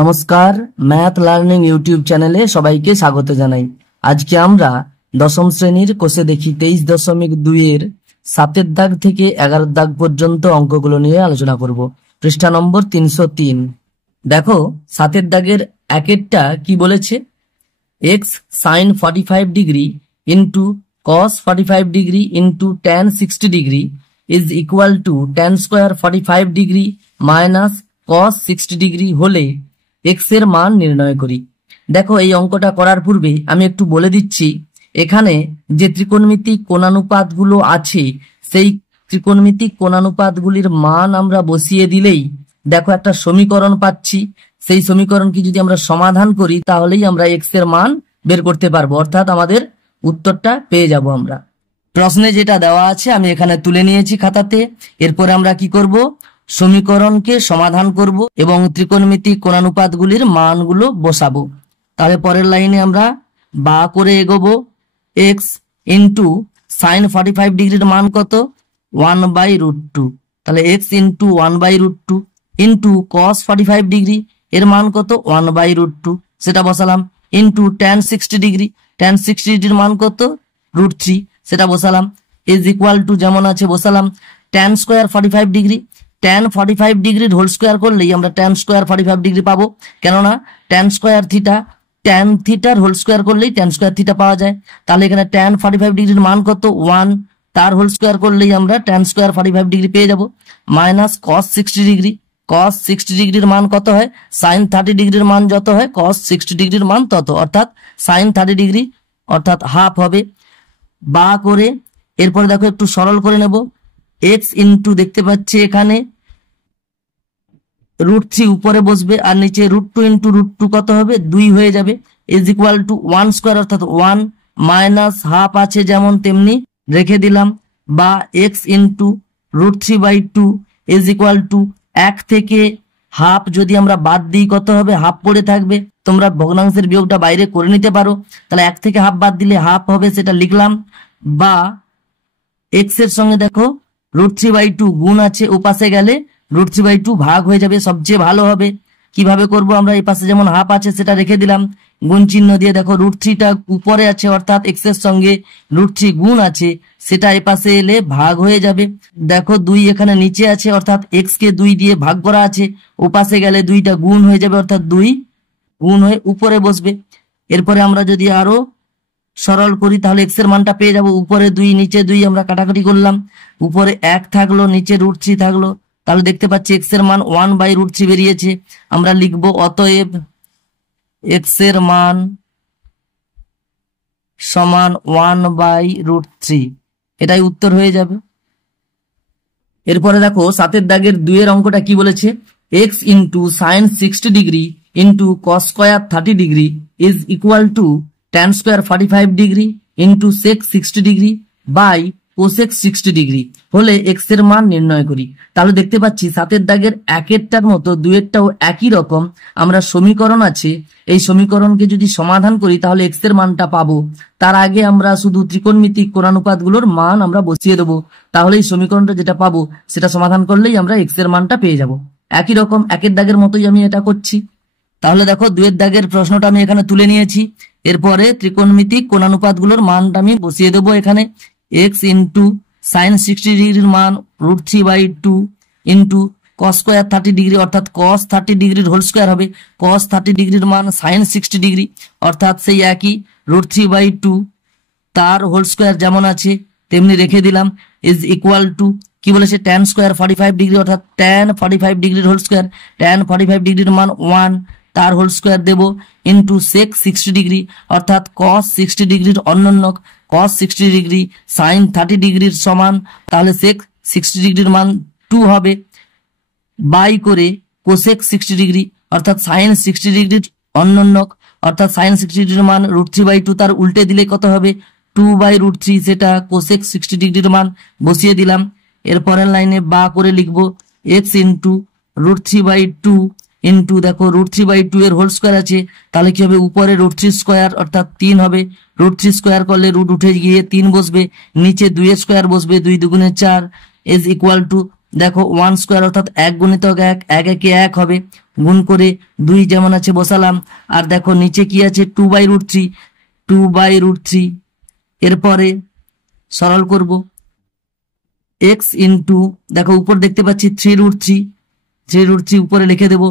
নমস্কার, math learning YouTube চ্যানেলে সবাইকে স্বাগত জানাই। আজকে আমরা দশম শ্রেণীর কোষে দেখি 23.2 এর 7 দাগ থেকে 11 দাগ পর্যন্ত অঙ্কগুলো নিয়ে আলোচনা করব। পৃষ্ঠা নম্বর 303। দেখো 7 দাগের একেরটা কি বলেছে, x sin 45 degree into cos 45 degree into tan 60 degree is equal to tan square 45 degree minus cos 60 degree হলে x এর মান নির্ণয় করি। দেখো এই অঙ্কটা করার পূর্বে আমি একটু বলে দিচ্ছি, এখানে যে ত্রিকোণমিতিক কোণানুপাতগুলো আছে সেই ত্রিকোণমিতিক কোণানুপাতগুলির মান আমরা বসিয়ে দিলেই দেখো একটা সমীকরণ পাচ্ছি। সেই সমীকরণকে যদি আমরা সমাধান করি তাহলেই আমরা x এর মান বের করতে পারবো, অর্থাৎ আমাদের উত্তরটা পেয়ে যাব আমরা। প্রশ্নে যেটা দেওয়া আছে আমি এখানে তুলে নিয়েছি খাতাতে। এরপরে আমরা কি করব, সমীকরণকে সমাধান করব এবং ত্রিকোণমিতিক কোণানুপাতগুলির মানগুলো বসাবো। তাহলে পরের লাইনে আমরা বা করে এগোবো। x ইন্টু সাইন 45 ডিগ্রির মান কত, 1/√2। তাহলে x into 1/√2 into cos 45 degree এর মান কত, 1/√2, সেটা বসালাম। ইন্টু tan 60 ডিগ্রি, tan 60 ডিগ্রির মান কত, √3, সেটা বসালাম। ইজ ইকুয়াল টু যেমন আছে বসালাম। tan স্কোয়ার 45 ডিগ্রি, tan 45 ডিগ্রির হোল স্কোয়ার করলেই আমরা tan স্কোয়ার 45 ডিগ্রি পাবো, কেননা tan স্কোয়ার থিটা, tan থিটার হোল স্কোয়ার করলেই tan স্কোয়ার থিটা পাওয়া যায়। তাহলে এখানে tan 45 ডিগ্রির মান কত, 1, তার হোল স্কোয়ার করলেই আমরা tan স্কোয়ার 45 ডিগ্রি পেয়ে যাব। মাইনাস cos 60 ডিগ্রি, cos 60 ডিগ্রির মান কত হয়, sin 30 ডিগ্রির মান যত হয় cos 60 ডিগ্রির মান তত, অর্থাৎ sin 30 ডিগ্রি অর্থাৎ হাফ হবে। বা করে এরপরে দেখো একটু সরল করে নেব। x ইন্টু দেখতে পাচ্ছি এখানে √3 উপরে বসবে আর নিচে √2 ইন্টু √2 কত হবে, 2 হয়ে যাবে। ইজ ইকুয়াল টু 1 স্কোয়ার অর্থাৎ 1 মাইনাস হাফ আছে যেমন তেমনি রেখে দিলাম। বা x into √3/2 is equal to 1 থেকে হাফ যদি আমরা বাদ দিই কত হবে, হাফ পড়ে থাকবে। তোমরা ভগ্নাংশের বিয়োগটা বাইরে করে নিতে পারো, তাহলে 1 থেকে হাফ বাদ দিলে হাফ হবে, সেটা লিখলাম। বা x এর সঙ্গে দেখো √3/2 গুণ আছে, ও পাশে গেলে √3/2 ভাগ হয়ে যাবে, সবচেয়ে ভালো হবে। কিভাবে করব আমরা, এই পাশে যেমন হাফ আছে সেটা রেখে দিলাম, গুণ চিহ্ন দিয়ে দেখো √3টা উপরে আছে অর্থাৎ x এর সঙ্গে √3 গুণ আছে, সেটা এই পাশে এলে ভাগ হয়ে যাবে। দেখো 2 এখানে নিচে আছে অর্থাৎ x কে 2 দিয়ে ভাগ করা আছে, ও পাশে গেলে 2টা গুণ হয়ে যাবে অর্থাৎ 2 গুণ হয়ে উপরে বসবে। এরপরে আমরা যদি আরো সরল করি তাহলে x এর মানটা পেয়ে যাব। উপরে 2 নিচে 2 আমরা কাটাকাটি করলাম, উপরে 1 থাকলো নিচে √3 থাকলো, তাহলে দেখতে পাচ্ছি x এর মান 1/√3 বেরিয়েছে। আমরা লিখবো অতএব x এর মান সমান 1/√3, এটাই উত্তর হয়ে যাবে। এরপরে দেখো 7 দাগের 2 এর অঙ্কটা কি বলেছে, x into sine 60 degree into cos square 30 degree is equal to tan square 45 degree into sec 60 degree by cosec 60 degree হলে x এর মান নির্ণয় করি। তাহলে দেখতে পাচ্ছি 7 দাগের একেরটার মতো 2এরটাও একই রকম। আমরা সমীকরণ আছে, এই সমীকরণকে যদি সমাধান করি তাহলে x এর মানটা পাবো। তার আগে আমরা শুধু ত্রিকোণমিতিক কোণানুপাতগুলোর মান আমরা বসিয়ে দেবো, তাহলে এই সমীকরণটা যেটা পাবো সেটা সমাধান করলেই আমরা x এর মানটা পেয়ে যাব। একই রকম একের দাগের মতোই আমি এটা করছি। তাহলে দেখো 2 দাগের প্রশ্নটা আমি এখানে তুলে নিয়েছি। এরপরে ত্রিকোণমিতিক কোণানুপাতগুলোর মানটা আমি বসিয়ে দেবো এখানে। x ইন্টু সাইন 60 ডিগ্রির মান √3/2 ইন্টু cos স্কোয়ার 30 ডিগ্রি অর্থাৎ cos 30 ডিগ্রির হোল স্কোয়ার হবে, cos 30 ডিগ্রির মান সাইন 60 ডিগ্রি অর্থাৎ সেই একই √3/2, তার হোল স্কোয়ার যেমন আছে তেমনি রেখে দিলাম। ইজ ইকুয়াল টু কি বলেছে, tan স্কোয়ার 45 ডিগ্রি অর্থাৎ tan 45 ডিগ্রির হোল স্কোয়ার, tan 45 ডিগ্রির মান 1, তার হোল স্কোয়ার দেব ইন্টু sec 60 ডিগ্রি অর্থাৎ cos 60 ডিগ্রির অন্যন্যক, cos 60 ডিগ্রি sin 30 ডিগ্রির সমান, তাহলে sec 60 ডিগ্রির মান 2 হবে। বাই করে cosec 60 ডিগ্রি অর্থাৎ sin 60 ডিগ্রির অন্যন্যক অর্থাৎ sin 60 ডিগ্রির মান √3/2, তার উল্টে দিলে কত হবে 2/√3, সেটা cosec 60 ডিগ্রির মান বসিয়ে দিলাম। এরপরের লাইনে বা করে লিখবো x ইন্টু √3/2 ইন্টু দেখো √3/2 এর হোল স্কোয়ার আছে, তাহলে কি হবে উপরে √3 স্কোয়ার অর্থাৎ 3 হবে, √3 স্কোয়ার করলে রুট উঠে গিয়ে 3 বসবে, নিচে 2 এর স্কোয়ার বসবে, 2 দুগুণে 4 ইজ ইকুয়াল টু দেখো 1 স্কোয়ার অর্থাৎ 1 গুণিতক 1, 1 একে 1 হবে, গুণ করে 2 যেমন আছে বসালাম। আর দেখো নিচে কি আছে 2/√3, 2/√3। এরপরে সরল করব x ইন্টু, দেখো উপর দেখতে পাচ্ছি 3√3, 3√3 উপরে লিখে দেব,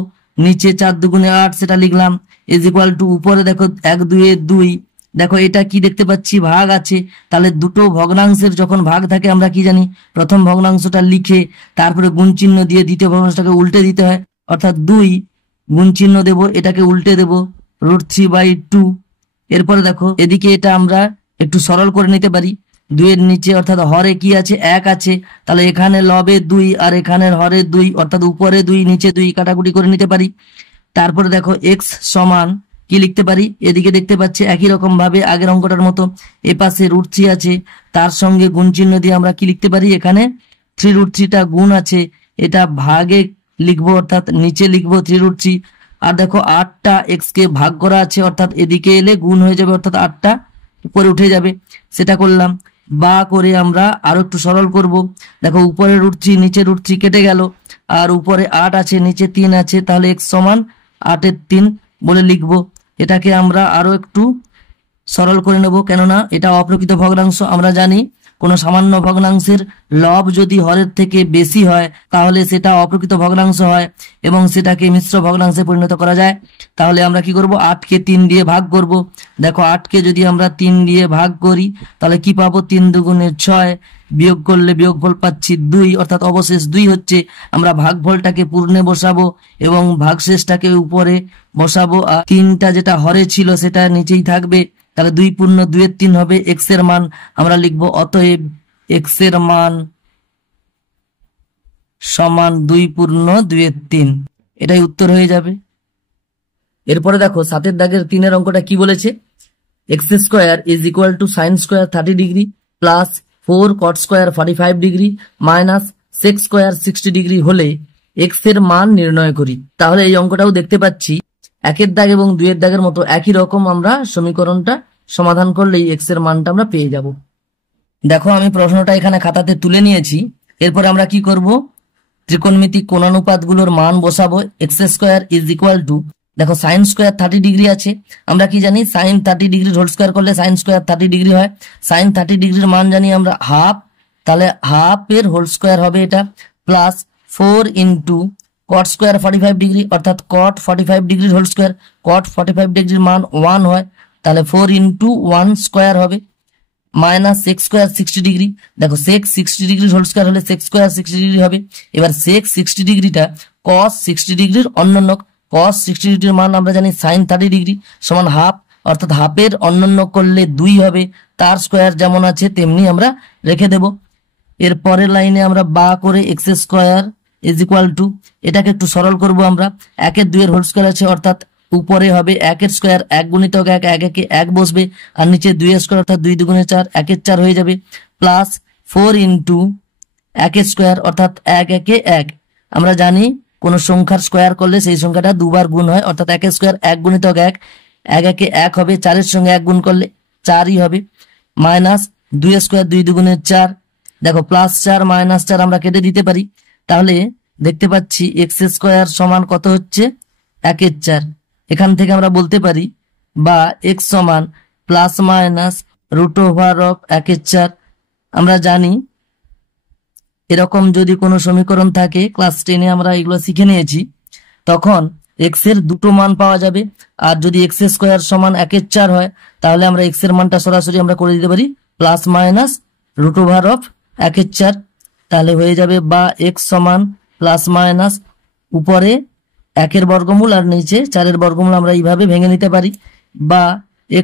নিচে 4 দুগুণে 8 সেটা লিখলাম, ইজ ইকুয়াল টু উপরে দেখো 1 2 2। দেখো এটা কি দেখতে পাচ্ছি ভাগ আছে, তাহলে দুটো ভগ্নাংশের যখন ভাগ থাকে আমরা কি জানি, প্রথম ভগ্নাংশটা লিখে তারপরে গুণ চিহ্ন দিয়ে দ্বিতীয় ভগ্নাংশটাকে উল্টে দিতে হয়, অর্থাৎ 2 গুণ চিহ্ন দেব, এটাকে উল্টে দেব √3/2। এরপরে দেখো এদিকে এটা আমরা একটু সরল করে নিতে পারি, 2 এর নিচে অর্থাৎ হরে কি আছে 1 আছে, তাহলে এখানে লবে 2 আর এখানে হরে 2, অর্থাৎ উপরে 2 নিচে 2 কাটাকুটি করে নিতে পারি। তারপরে দেখো x সমান কি লিখতে পারি, এদিকে দেখতে পাচ্ছি একই রকম ভাবে আগের অঙ্কটার মতো এ পাশে √3 আছে, তার সঙ্গে গুণ চিহ্ন দিয়ে আমরা কি লিখতে পারি, এখানে 3√3টা গুণ আছে, এটা ভাগে লিখবো, অর্থাৎ নিচে লিখবো 3√3। আর দেখো 8টা x কে ভাগ করা আছে, অর্থাৎ এদিকে এলে গুণ হয়ে যাবে, অর্থাৎ 8টা উপরে উঠে যাবে, সেটা করলাম। বা করে আমরা আরো একটু সরল করব, দেখো উপরে √3 নিচে √3 কেটে গেল, আর উপরে 8 আছে নিচে 3 আছে, তাহলে x সমান 8/3 বলে লিখবো। এটাকে আমরা আরো একটু সরল করে নেব, কেননা এটা অপ্রকৃত ভগ্নাংশ। আমরা জানি কোনো সামান্য ভগ্নাংশের লব যদি হরের থেকে বেশি হয় তাহলে সেটা অপ্রকৃত ভগ্নাংশ হয় এবং সেটাকে মিশ্র ভগ্নাংশে পরিণত করা যায়। তাহলে আমরা কি করব, 8কে 3 দিয়ে ভাগ করব। দেখো 8কে যদি আমরা 3 দিয়ে ভাগ করি তাহলে কি পাবো, 3 দুগুণে 6, বিয়োগ করলে বিয়োগফল পাচ্ছি 2, অর্থাৎ অবশেষ 2 হচ্ছে। আমরা ভাগফলটাকে পূর্ণে বসাবো এবং ভাগশেষটাকে উপরে বসাবো, আর 3টা যেটা হরে ছিল সেটা নিচেই থাকবে, তাহলে 2 পূর্ণ 2/3 হবে। x এর মান আমরা লিখবো, অতএব x এর মান সমান 2 পূর্ণ 2/3, এটাই উত্তর হয়ে যাবে। এরপরে দেখো 7 দাগের 3 অঙ্কটা কি বলেছে, x² is equal two sin square 30 degree plus 4 cot square 45 degree minus sec square 60 degree হলে x এর মান নির্ণয় করি। তাহলে এই অঙ্কটাও দেখতে পাচ্ছি 1 দাগ এবং 2 দাগের মতো একই রকম, আমরা সমীকরণটা সমাধান করলেই x এর মানটা আমরা পেয়ে যাব। দেখো আমি প্রশ্নটা এখানে খাতাতে তুলে নিয়েছি। এরপরে আমরা কি করব, ত্রিকোণমিতিক কোণানুপাতগুলোর মান বসাবো। x² ইজ ইকুয়াল টু, দেখো sin স্কোয়ার 30 ডিগ্রি আছে, আমরা কি জানি sin 30 ডিগ্রির হোল স্কোয়ার করলে sin স্কোয়ার 30 ডিগ্রি হয়। sin 30 ডিগ্রির মান জানি আমরা হাফ, তাহলে হাফ এর হোল স্কোয়ার হবে এটা, plus 4 into cot square 45 degree, অর্থাৎ cot 45 ডিগ্রির হোল স্কোয়ার, cot 45 ডিগ্রির মান 1 হয়, তাহলে 4 ইন্টু 1 স্কোয়ার হবে, মাইনাস sec স্কোয়ার 60 ডিগ্রি। দেখো sec 60 ডিগ্রির হোল স্কোয়ার হলে sec স্কোয়ার 60 ডিগ্রি হবে। এবার sec 60 ডিগ্রিটা cos 60 ডিগ্রির অন্যন্য, cos 60 ডিগ্রির মান আমরা জানি sin 30 ডিগ্রি সমান হাফ, অর্থাৎ হাফের অন্যন্য করলে 2 হবে, তার স্কোয়ার যেমন আছে তেমনি আমরা রেখে দেব। এর পরের লাইনে আমরা বা করে x² ইজ ইকুয়াল টু, এটাকে একটু সরল করব আমরা, 1 এর 2 এর হোল স্কোয়ার আছে, অর্থাৎ উপরে হবে 1 এর স্কোয়ার, 1 গুণিতক 1, 1 একে 1 বসবে, আর নিচে 2 এর স্কোয়ার অর্থাৎ 2 দুগুণে 4, 1 এর 4 হয়ে যাবে, প্লাস 4 ইন্টু 1 এর স্কোয়ার অর্থাৎ 1 একে 1। আমরা জানি কোন সংখ্যার স্কোয়ার করলে সেই সংখ্যাটা দুবার গুণ হয়, অর্থাৎ 1 এর স্কোয়ার 1 গুণিতক 1, 1 একে 1 হবে, 4 এর সঙ্গে 1 গুণ করলে 4ই হবে, মাইনাস 2 এর স্কোয়ার 2 দুগুণে 4, দেখো প্লাস 4 মাইনাস 4 আমরা কেটে দিতে পারি। তাহলে দেখতে পাচ্ছি x² সমান কত হচ্ছে, 1 এর 4। এখান থেকে আমরা বলতে পারি বা x সমান প্লাস মাইনাস √1 এর 4। আমরা জানি এরকম যদি কোনো সমীকরণ থাকে, ক্লাস 10-এ আমরা এগুলো শিখে নিয়েছি, তখন x এর দুটো মান পাওয়া যাবে। আর যদি x² সমান 1 এর 4 হয় তাহলে আমরা x এর মানটা সরাসরি আমরা করে দিতে পারি প্লাস মাইনাস √1 এর 4, তাহলে হয়ে যাবে বা x সমান প্লাস মাইনাস উপরে 1 এর বর্গমূল আর নিচে 4 এর বর্গমূল, আমরা এইভাবে ভেঙে নিতে পারি, বা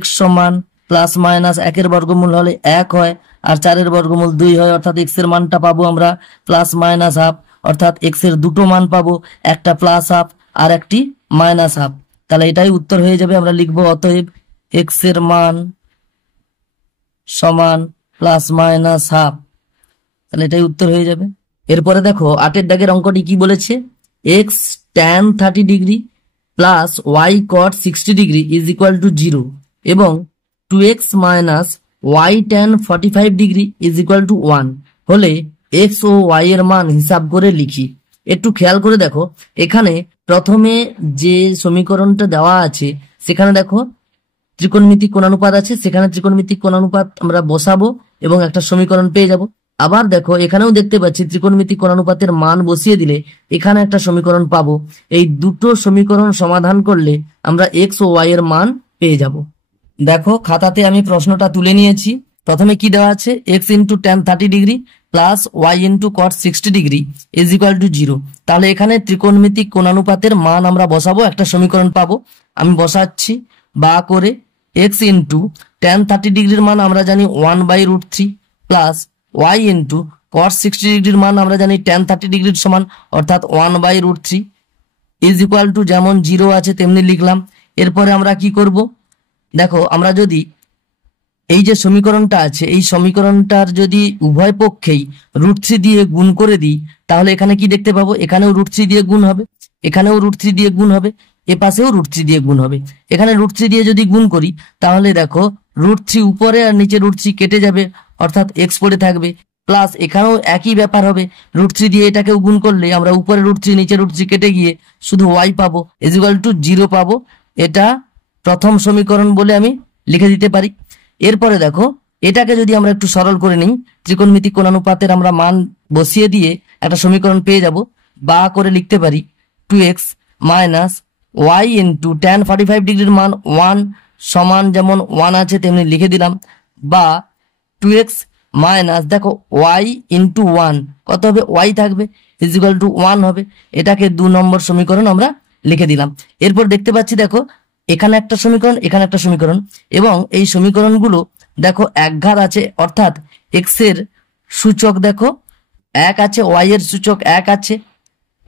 x সমান প্লাস মাইনাস 1 এর বর্গমূল হলে 1 হয় আর 4 এর বর্গমূল 2 হয়, অর্থাৎ x এর মানটা পাবো আমরা প্লাস মাইনাস হাফ, অর্থাৎ x এর দুটো মান পাবো, একটা প্লাস হাফ আর একটি মাইনাস হাফ। তাহলে এটাই উত্তর হয়ে যাবে। আমরা লিখবো অতএব x এর মান সমান প্লাস মাইনাস হাফ, তাহলে এটাই উত্তর হয়ে যাবে। এরপরে দেখো 8 দাগের অঙ্কটি কি বলেছে, x tan 30 degree plus y cot 60 degree is equal to 0 এবং 2x minus y tan 45 degree is equal to 1 হলে x ও y এর মান হিসাব করে লিখি। একটু খেয়াল করে দেখো, এখানে প্রথমে যে সমীকরণটা দেওয়া আছে সেখানে দেখো ত্রিকোণমিতিক কোণানুপাত আছে, সেখানে ত্রিকোণমিতিক কোণানুপাত আমরা বসাবো এবং একটা সমীকরণ পেয়ে যাব। আবার দেখো এখানেও দেখতে পাচ্ছি ত্রিকোণমিতিক কোণানুপাতের মান বসিয়ে দিলে এখানে একটা সমীকরণ পাবো। এই দুটো সমীকরণ সমাধান করলে আমরা এক্স ও ওয়াই এর মান পেয়ে যাব। দেখো খাতাতে আমি প্রশ্নটা তুলে নিয়েছি। প্রথমে কি দেওয়া আছে, x into tan 30° plus y into cot 60° is equal to 0। তাহলে এখানে ত্রিকোণমিতিক কোণানুপাতের মান আমরা বসাবো, একটা সমীকরণ পাবো। আমি বসাচ্ছি বা করে এক্স ইন্টু ট্যান 30°-র মান আমরা জানি 1/√3 প্লাস ওয়াই ইন্টু কট 60°-র মান আমরা জানি ট্যান 30°-র সমান অর্থাৎ 1/√3 ইজ ইকুয়াল টু যেমন 0 আছে তেমনি লিখলাম। এরপরে আমরা কি করব, দেখো আমরা যদি এই যে সমীকরণটা আছে এই সমীকরণটার যদি উভয় পক্ষেই √3 দিয়ে গুণ করে দিই তাহলে এখানে কি দেখতে পাবো, এখানেও √3 দিয়ে গুণ হবে, এখানেও √3 দিয়ে গুণ হবে, এ পাশেও √3 দিয়ে গুণ হবে। এখানে √3 দিয়ে যদি গুণ করি তাহলে দেখো √3 উপরে আর নিচে √3 কেটে যাবে অর্থাৎ এক্স পড়ে থাকবে, প্লাস এখানেও একই ব্যাপার হবে, √3 দিয়ে এটাকেও গুণ করলে আমরা উপরে √3 নিচে √3 কেটে গিয়ে শুধু ওয়াই পাবো ইজ ইকুয়াল টু 0 পাবো। এটা প্রথম সমীকরণ বলে আমি লিখে দিতে পারি। এরপরে দেখো এটাকে যদি আমরা একটু সরল করে নিই, ত্রিকোণমিতিক কোণানুপাতের আমরা মান বসিয়ে দিয়ে একটা সমীকরণ পেয়ে যাব। বা করে লিখতে পারি 2x minus y into tan 45°-র মান 1 সমান যেমন 1 আছে তেমনি লিখে দিলাম, বা 2x মাইনাস দেখো ওয়াই ইন্টু 1 কত হবে, ওয়াই থাকবে ইজ ইকুয়াল টু 1 হবে। এটাকে 2 নম্বর সমীকরণ আমরা লিখে দিলাম। এরপর দেখতে পাচ্ছি দেখো এখানে একটা সমীকরণ, এখানে একটা সমীকরণ, এবং এই সমীকরণগুলো দেখো একঘাত আছে অর্থাৎ এক্স এর সূচক দেখো 1 আছে, ওয়াই এর সূচক 1 আছে,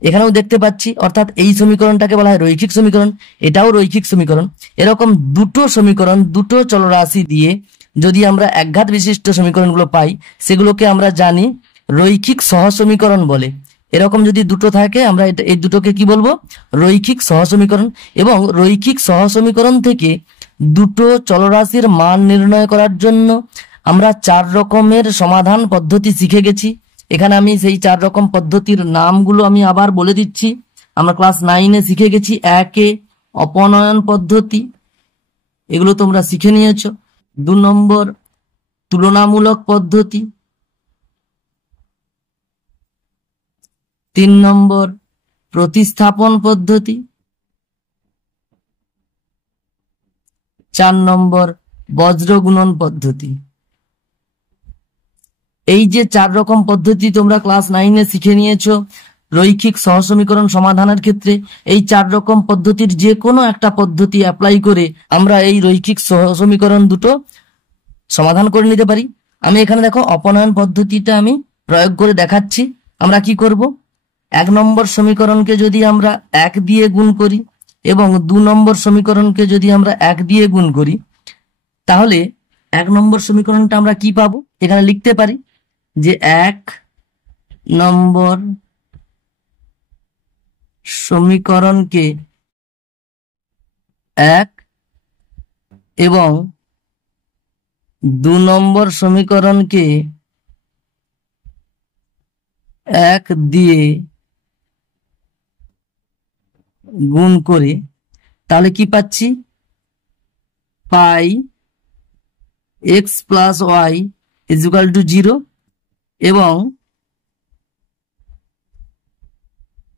এখানেও দেখতে পাচ্ছি অর্থাৎ এই সমীকরণটাকে বলা হয় রৈখিক সমীকরণ, এটাও রৈখিক সমীকরণ। এরকম দুটো সমীকরণ দুটো চলরাশি দিয়ে যদি আমরা একঘাত বিশিষ্ট সমীকরণগুলো পাই সেগুলোকে আমরা জানি রৈখিক সহসমীকরণ বলে। এরকম যদি দুটো থাকে আমরা এই দুটোকে কি বলবো, রৈখিক সহসমীকরণ। এবং রৈখিক সহসমীকরণ থেকে দুটো চলরাশির মান নির্ণয় করার জন্য আমরা 4 রকমের সমাধান পদ্ধতি শিখে গেছি। এখানে আমি সেই 4 রকম পদ্ধতির নামগুলো আমি আবার বলে দিচ্ছি। আমরা ক্লাস 9-এ শিখে গেছি 1-এ অপনয়ন পদ্ধতি, এগুলো তোমরা শিখে নিয়েছো। 2 নম্বর তুলনামূলক পদ্ধতি, 3 নম্বর প্রতিস্থাপন পদ্ধতি, 4 নম্বর বজ্রগুণন পদ্ধতি। এই যে 4 রকম পদ্ধতি তোমরা ক্লাস 9-এ শিখে নিয়েছো রৈখিক সহসমীকরণ সমাধানের ক্ষেত্রে, এই 4 রকম পদ্ধতির যে কোনো একটা পদ্ধতি অ্যাপ্লাই করে আমরা এই রৈখিক সহসমীকরণ দুটো সমাধান করে নিতে পারি। আমি এখানে দেখো অপনয়ন পদ্ধতিটা আমি প্রয়োগ করে দেখাচ্ছি। আমরা কি করব, 1 নম্বর সমীকরণকে যদি আমরা 1 দিয়ে গুণ করি এবং 2 নম্বর সমীকরণকে যদি আমরা 1 দিয়ে গুণ করি তাহলে 1 নম্বর সমীকরণটা আমরা কি পাবো, এখানে লিখতে পারি যে 1 নম্বর সমীকরণকে 1 এবং 2 নম্বর সমীকরণকে 1 দিয়ে গুণ করে তাহলে কি পাচ্ছি, পাই x plus y is equal to 0 এবং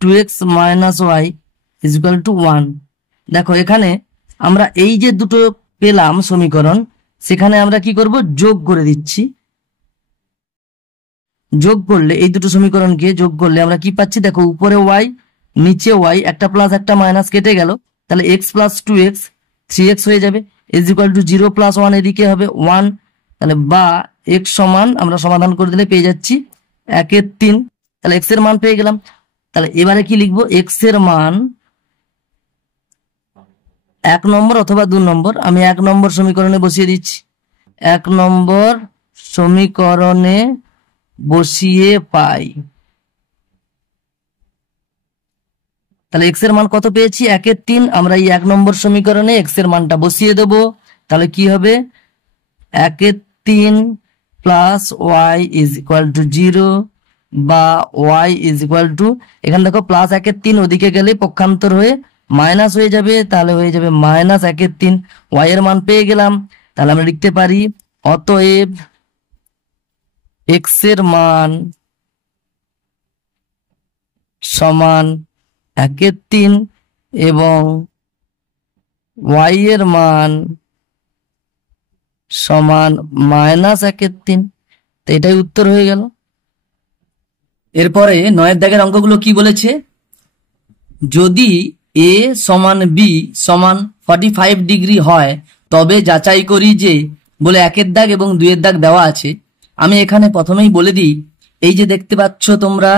2x minus y is equal to 1। দেখো এখানে আমরা এই যে দুটো পেলাম সমীকরণ সেখানে আমরা কি করব, যোগ করে দিচ্ছি। যোগ করলে এই দুটো সমীকরণকে যোগ করলে আমরা কি পাচ্ছি, দেখো উপরে ওয়াই নিচে ওয়াই, একটা প্লাস একটা মাইনাস কেটে গেল, তাহলে এক্স প্লাস 2x 3x হয়ে যাবে ইজ ইকুয়াল টু 0 প্লাস 1 এদিকে হবে 1। তাহলে বা x সমান আমরা সমাধান করে দিলে পেয়ে যাচ্ছি 1/3। তাহলে x এর মান পেয়ে গেলাম। তাহলে এবারে কি লিখবো, x এর মান 1 নম্বর অথবা 2 নম্বর, আমি 1 নম্বর সমীকরণে বসিয়ে দিচ্ছি। 1 নম্বর সমীকরণে বসিয়ে পাই, তাহলে x এর মান কত পেয়েছি, 1/3। আমরা এই 1 নম্বর সমীকরণে x এর মানটা বসিয়ে দেব, তাহলে কি হবে 1/3 plus y is equal to 0 বা ওয়াই ইজ ইকুয়াল টু, এখানে দেখো প্লাস 1/3 ওদিকে গেলে পক্ষান্তর হয়ে মাইনাস হয়ে যাবে, তাহলে হয়ে যাবে মাইনাস 1/3। ওয়াই এর মান পেয়ে গেলাম, তাহলে আমরা লিখতে পারি অতএব এক্স এর মান সমান 1/3 এবং ওয়াই এর মান সমান মাইনাস 1/3। তো এটাই উত্তর হয়ে গেল। এরপরে 9 দাগের অঙ্কগুলো কি বলেছে, যদি এ সমান বি সমান 45 ডিগ্রি হয় তবে যাচাই করি যে, বলে 1 দাগ এবং 2 দাগ দেওয়া আছে। আমি এখানে প্রথমেই বলে দিই, এই যে দেখতে পাচ্ছ তোমরা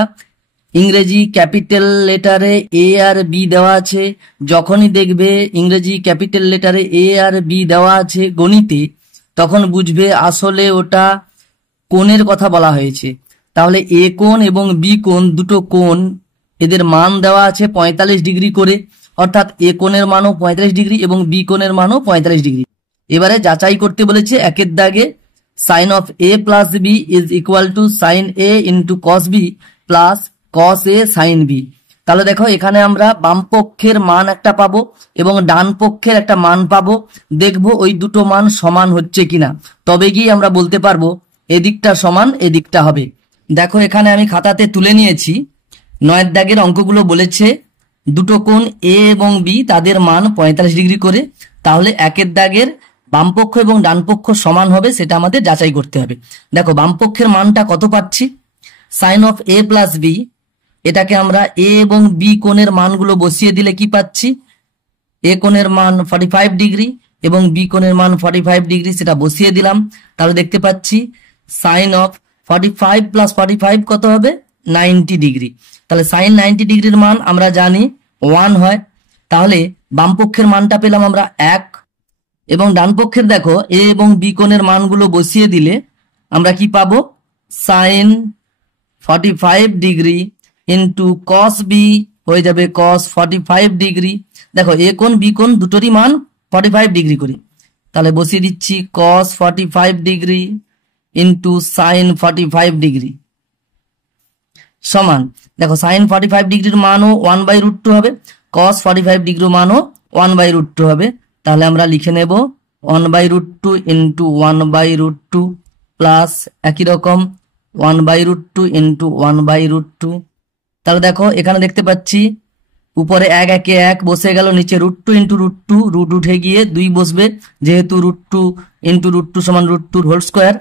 ইংরেজি ক্যাপিটাল লেটারে এ আর বি দেওয়া আছে। যখনই দেখবে ইংরেজি ক্যাপিটাল লেটারে এ আর বি দেওয়া আছে গণিতে, তখন বুঝবে আসলে ওটা কোণের কথা বলা হয়েছে। তাহলে এ কোণ এবং বি কোণ, দুটো কোণ, এদের মান দেওয়া আছে 45 ডিগ্রি করে, অর্থাৎ এ কোণের মানও 45 ডিগ্রি এবং বি কোণের মানও 45 ডিগ্রি। এবারে যাচাই করতে বলেছে 1 দাগে sine of A plus B is equal to sine A into cos B plus cos A sine B. তাহলে দেখো এখানে আমরা বাম পক্ষের মান একটা পাবো এবং ডান পক্ষের একটা মান পাবো। দেখবো ওই দুটো মান সমান হচ্ছে কিনা, তবে গিয়ে আমরা বলতে পারবো এদিকটা সমান এদিকটা হবে। দেখো এখানে আমি খাতাতে তুলে নিয়েছি। 9 দাগের অঙ্কগুলো বলেছে দুটো কোণ এ এবং বি, তাদের মান 45 ডিগ্রি করে, তাহলে 1 দাগের বামপক্ষ এবং ডান পক্ষ সমান হবে, সেটা আমাদের যাচাই করতে হবে। দেখো বামপক্ষের মানটা কত পাচ্ছি, sine of A plus B, এটাকে আমরা এ এবং বি কোণের মানগুলো বসিয়ে দিলে কি পাচ্ছি, এ কোণের মান 45 ডিগ্রি এবং বি কোণের মান 45 ডিগ্রি, সেটা বসিয়ে দিলাম। তাহলে দেখতে পাচ্ছি সাইন অফ 45 প্লাস 45 কত হবে, 90 ডিগ্রি। তাহলে সাইন 90 ডিগ্রির মান আমরা জানি 1 হয়। তাহলে বামপক্ষের মানটা পেলাম আমরা 1 এবং ডান পক্ষের দেখো এ এবং বি কোণের মানগুলো বসিয়ে দিলে আমরা কি পাবো, sine 45 degree into cos B হয়ে যাবে কস 45 ডিগ্রি। দেখো এ কোণ বি কোণ দুটোরই মান 45 ডিগ্রি করি, তাহলে বসিয়ে দিচ্ছি কস 45 ডিগ্রি ইন্টু সাইন 45 ডিগ্রি সমান, দেখো সাইন 45 ডিগ্রির মানও 1/√2 হবে, কস 45 ডিগ্রির মানও 1/√2 হবে। তাহলে আমরা লিখে নেব 1/√2 ইন্টু 1/√2 প্লাস একই রকম 1/√2 ইন্টু 1/√2। তাহলে দেখো এখানে দেখতে পাচ্ছি উপরে 1 একে 1 বসে গেল, নিচে √2 ইন্টু √2, রুট উঠে গিয়ে 2 বসবে, যেহেতু √2 ইন্টু √2 সমান √2 হোল স্কোয়ার,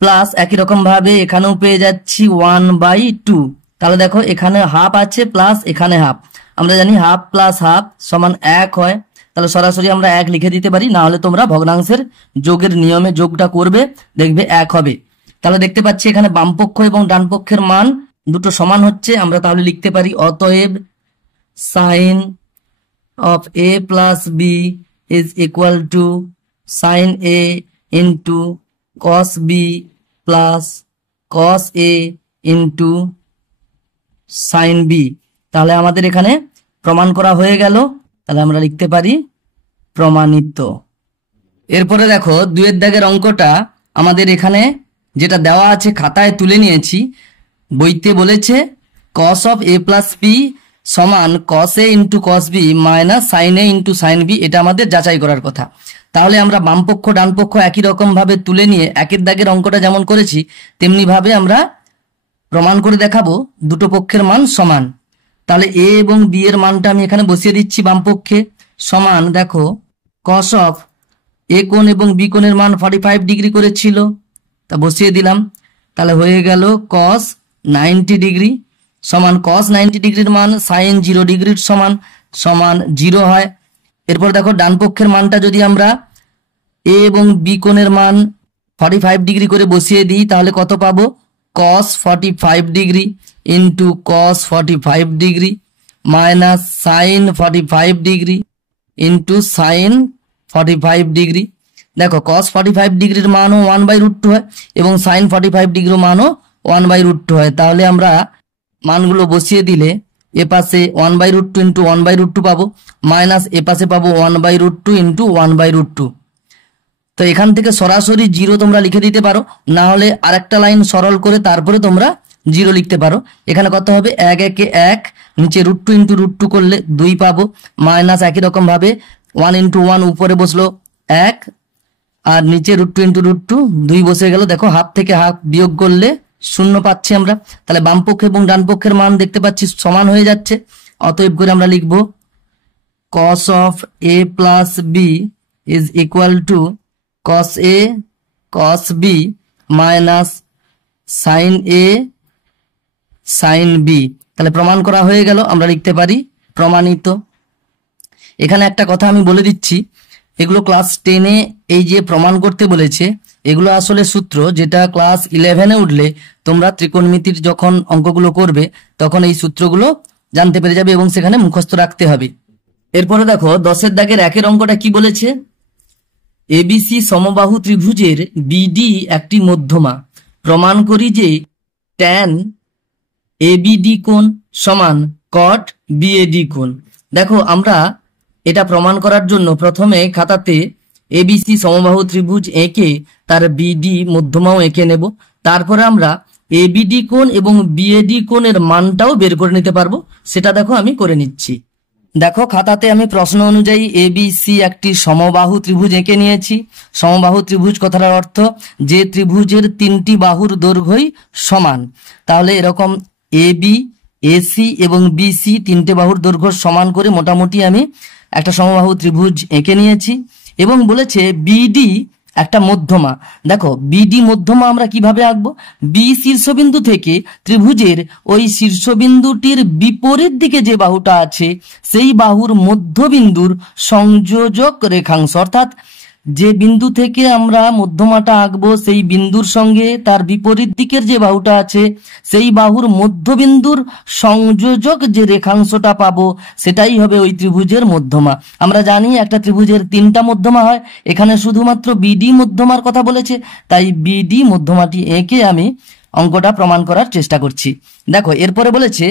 প্লাস একই রকম ভাবে এখানেও পেয়ে যাচ্ছি 1/2। তাহলে দেখো এখানে হাফ আছে প্লাস এখানে হাফ, আমরা জানি হাফ প্লাস হাফ সমান 1 হয়। তাহলে সরাসরি আমরা 1 লিখে দিতে পারি, না হলে তোমরা ভগ্নাংশের যোগের নিয়মে যোগটা করবে, দেখবে 1 হবে। তাহলে দেখতে পাচ্ছি এখানে বামপক্ষ এবং ডান পক্ষের মান দুটো সমান হচ্ছে। আমরা তাহলে লিখতে পারি অতএব sine of A plus B is equal to sine A into cos B plus cos A into sine B. তাহলে আমাদের এখানে প্রমাণ করা হয়ে গেল, তাহলে আমরা লিখতে পারি প্রমাণিত। এরপরে দেখো 2 দাগের অঙ্কটা আমাদের এখানে যেটা দেওয়া আছে খাতায় তুলে নিয়েছি। বইতে বলেছে cos of A plus b সমান কস এ into cos b minus sine এ ইন্টু সাইন বি, এটা আমাদের যাচাই করার কথা। তাহলে আমরা বামপক্ষ ডান পক্ষ একই রকম ভাবে তুলে নিয়ে 1 দাগের অঙ্কটা যেমন করেছি তেমনি ভাবে আমরা প্রমাণ করে দেখাবো দুটো পক্ষের মান সমান। তাহলে এ এবং বি এর মানটা আমি এখানে বসিয়ে দিচ্ছি বামপক্ষে, সমান দেখো কস অফ এ কোণ এবং বি কোণের মান 45 ডিগ্রি করে ছিল, তা বসিয়ে দিলাম। তাহলে হয়ে গেল কস 90 ডিগ্রি সমান কস 90 ডিগ্রির মান সাইন 0 ডিগ্রির সমান সমান 0 হয়। এরপর দেখো ডান পক্ষের মানটা যদি আমরা এ এবং বি কোণের মান 45 ডিগ্রি করে বসিয়ে দিই, তাহলে কত পাবো, cos 45 degree into cos 45 degree minus sine 45 degree into sign 45 degree. দেখো cos 45 ডিগ্রির মানও 1/√2 হয় এবং সাইন 45 ডিগ্রির মানও 1/√2 হয়। তাহলে আমরা মানগুলো বসিয়ে দিলে এ পাশে 1/√2 ইন্টু 1/√2 পাবো, মাইনাস এ পাশে পাবো 1/√2 ইন্টু 1/√2। তো এখান থেকে সরাসরি 0 তোমরা লিখে দিতে পারো, না হলে আরেকটা লাইন সরল করে তারপরে তোমরা জিরো লিখতে পারো। এখানে কত হবে, 1 একে 1, নিচে √2 ইন্টু √2 করলে 2 পাবো, মাইনাস একই রকম ভাবে 1 ইন্টু 1 উপরে বসলো 1, আর নিচে √2 ইন্টু √2 2 বসে গেল। দেখো হাফ থেকে হাফ বিয়োগ করলে 0 পাচ্ছি আমরা। তাহলে বাম পক্ষ এবং ডান পক্ষের মান দেখতে পাচ্ছি সমান হয়ে যাচ্ছে। অতএব করে আমরা লিখবো cos of a plus b is equal to cos a cos b minus sin a sin b। তাহলে প্রমাণ করা হয়ে গেল, আমরা লিখতে পারি প্রমাণিত। এখানে একটা কথা আমি বলে দিচ্ছি, এগুলো ক্লাস 10-এ এই যে প্রমাণ করতে বলেছে, এগুলো আসলে সূত্র, যেটা ক্লাস 11-এ উঠলে তোমরা ত্রিকোণমিতির যখন অঙ্কগুলো করবে তখন এই সূত্রগুলো জানতে পেরে যাবে এবং সেখানে মুখস্থ রাখতে হবে। এরপরে দেখো 10-এর দাগের 1-এর অঙ্কটা কি বলেছে, এবিসি সমবাহু ত্রিভুজের বিডি একটি মধ্যমা, প্রমাণ করি যে ট্যান এবিডি কোণ সমান কট বিএডি কোণ। দেখো আমরা এটা প্রমাণ করার জন্য প্রথমে খাতাতে এবিসি সমবাহু ত্রিভুজ এঁকে তার বিডি মধ্যমাও এঁকে নেব। তারপরে আমরা এবিডি কোণ এবং বিএডি কোণের মানটাও বের করে নিতে পারবো, সেটা দেখো আমি করে নিচ্ছি। দেখো খাতাতে আমি প্রশ্ন অনুযায়ী এবিসি একটি সমবাহু ত্রিভুজ এঁকে নিয়েছি। সমবাহু ত্রিভুজ কথাটার অর্থ যে ত্রিভুজের 3টি বাহুর দৈর্ঘ্যই সমান। তাহলে এরকম এবি, এসি এবং বিসি 3টে বাহুর দৈর্ঘ্য সমান করে মোটামুটি আমি একটা সমবাহু ত্রিভুজ এঁকে নিয়েছি। এবং বলেছে বিডি একটা মধ্যমা। দেখো বিডি মধ্যমা আমরা কিভাবে আঁকবো, বি শীর্ষবিন্দু থেকে ত্রিভুজের ওই শীর্ষবিন্দুটির বিপরীত দিকে যে বাহুটা আছে সেই বাহুর মধ্যবিন্দুর সংযোজক রেখাংশ, অর্থাৎ যে বিন্দু থেকে আমরা মধ্যমাটা আঁকবো সেই বিন্দুর সঙ্গে তার বিপরীত দিকের যে বাহুটা আছে সেই বাহুর মধ্যবিন্দুর সংযোজক যে রেখাংশটা পাবো সেটাই হবে ওই ত্রিভুজের মধ্যমা। আমরা জানি একটা ত্রিভুজের 3টা মধ্যমা হয়, এখানে শুধুমাত্র বিডি মধ্যমার কথা বলেছে, তাই বিডি মধ্যমাটি এঁকে আমি অঙ্কটা প্রমাণ করার চেষ্টা করছি। দেখো এরপরে বলেছে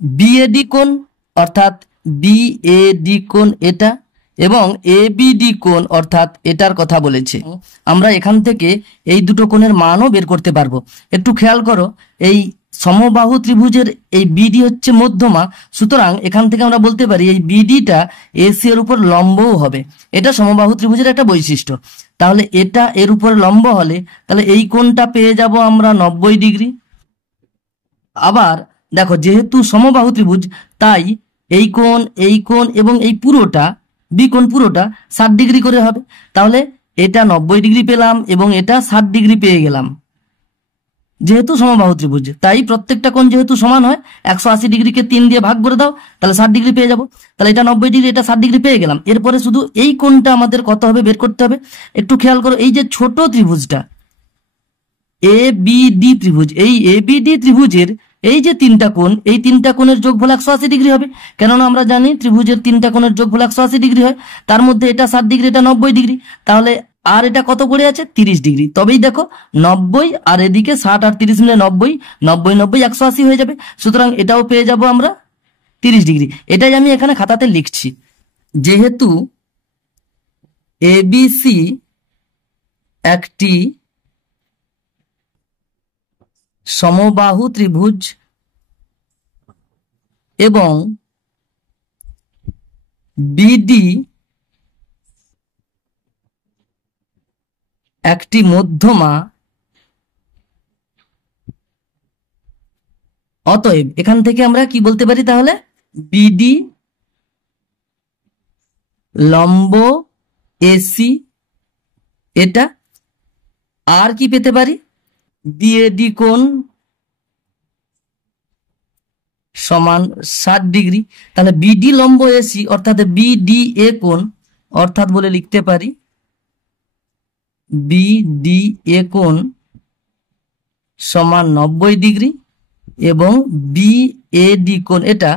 বিএডি কোণ, অর্থাৎ বিএডি কোণ এটা, এবং এবিডি কোণ অর্থাৎ এটার কথা বলেছে। আমরা এখান থেকে এই দুটো কোণের মানও বের করতে পারবো। একটু খেয়াল করো, এই সমবাহু ত্রিভুজের এই বিডি হচ্ছে মধ্যমা, সুতরাং এখান থেকে আমরা বলতে পারি এই বিডিটা এসি এর উপর লম্বও হবে। এটা সমবাহু ত্রিভুজের একটা বৈশিষ্ট্য। তাহলে এটা এর উপর লম্ব হলে তাহলে এই কোণটা পেয়ে যাব আমরা 90 ডিগ্রি। আবার দেখো যেহেতু সমবাহু ত্রিভুজ তাই এই কোণ এবং এই পুরোটা বি কোণ পুরোটা 60 ডিগ্রি করে হবে। তাহলে এটা 90 ডিগ্রি পেলাম এবং এটা 60 ডিগ্রি পেয়ে গেলাম। যেহেতু সমবাহু ত্রিভুজ তাই প্রত্যেকটা কোণ যেহেতু সমান হয় 180 ডিগ্রিকে 3 দিয়ে ভাগ করে দাও, তাহলে 60 ডিগ্রি পেয়ে যাব। তাহলে এটা 90 ডিগ্রি, এটা 60 ডিগ্রি পেয়ে গেলাম। এরপরে শুধু এই কোণটা আমাদের কত হবে বের করতে হবে। একটু খেয়াল করো, এই যে ছোট ত্রিভুজটা এবিডি ত্রিভুজ, এই এবিডি ত্রিভুজের এই যে 3টা কোণ, এই 3টা কোণের যোগফল 180 ডিগ্রি হবে। কেননা আমরা জানি ত্রিভুজের 3টা কোণের যোগফল 180 ডিগ্রি হয়, তার মধ্যে এটা 60 ডিগ্রি, এটা 90 ডিগ্রি। তাহলে আর এটা কত করে আছে 30 ডিগ্রি। তবেই দেখো 90 আর এদিকে 60 আর 30 মিলে 90, 90 90 180 হয়ে যাবে। সুতরাং এটাও পেয়ে যাব আমরা 30 ডিগ্রি। এটাই আমি এখানে খাতাতে লিখছি। যেহেতু এবিসি একটি সমবাহু ত্রিভুজ এবং বিডি একটি মধ্যমা, অতএব এখান থেকে আমরা কি বলতে পারি, তাহলে বিডি লম্ব এসি এটা, আর কি পেতে পারি বিএডি কোণ সমান 60 ডিগ্রি। তাহলে বিডি লম্ব এসি অর্থাৎ বিডিএ কোণ, অর্থাৎ বলে লিখতে পারি বিডিএ কোণ সমান 90 ডিগ্রি এবং বিএডি কোণ এটা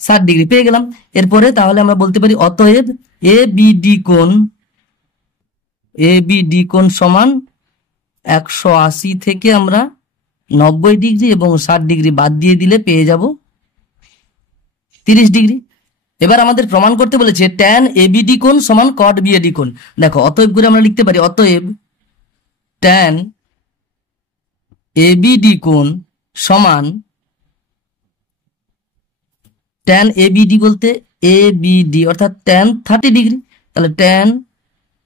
60 ডিগ্রি পেয়ে গেলাম। এরপরে তাহলে আমরা বলতে পারি অতএব এবিডি কোণ সমান 180 থেকে আমরা 90 ডিগ্রি এবং 60 ডিগ্রি বাদ দিয়ে দিলে পেয়ে যাব 30 ডিগ্রি। এবার আমাদের প্রমাণ করতে বলেছে ট্যান এবিডি কোণ সমান কট বিএডি কোণ। দেখো অতএব করে আমরা লিখতে পারি অতএব ট্যান এবিডি কোণ সমান ট্যান এবিডি বলতে এবিডি অর্থাৎ ট্যান 30 ডিগ্রি। তাহলে ট্যান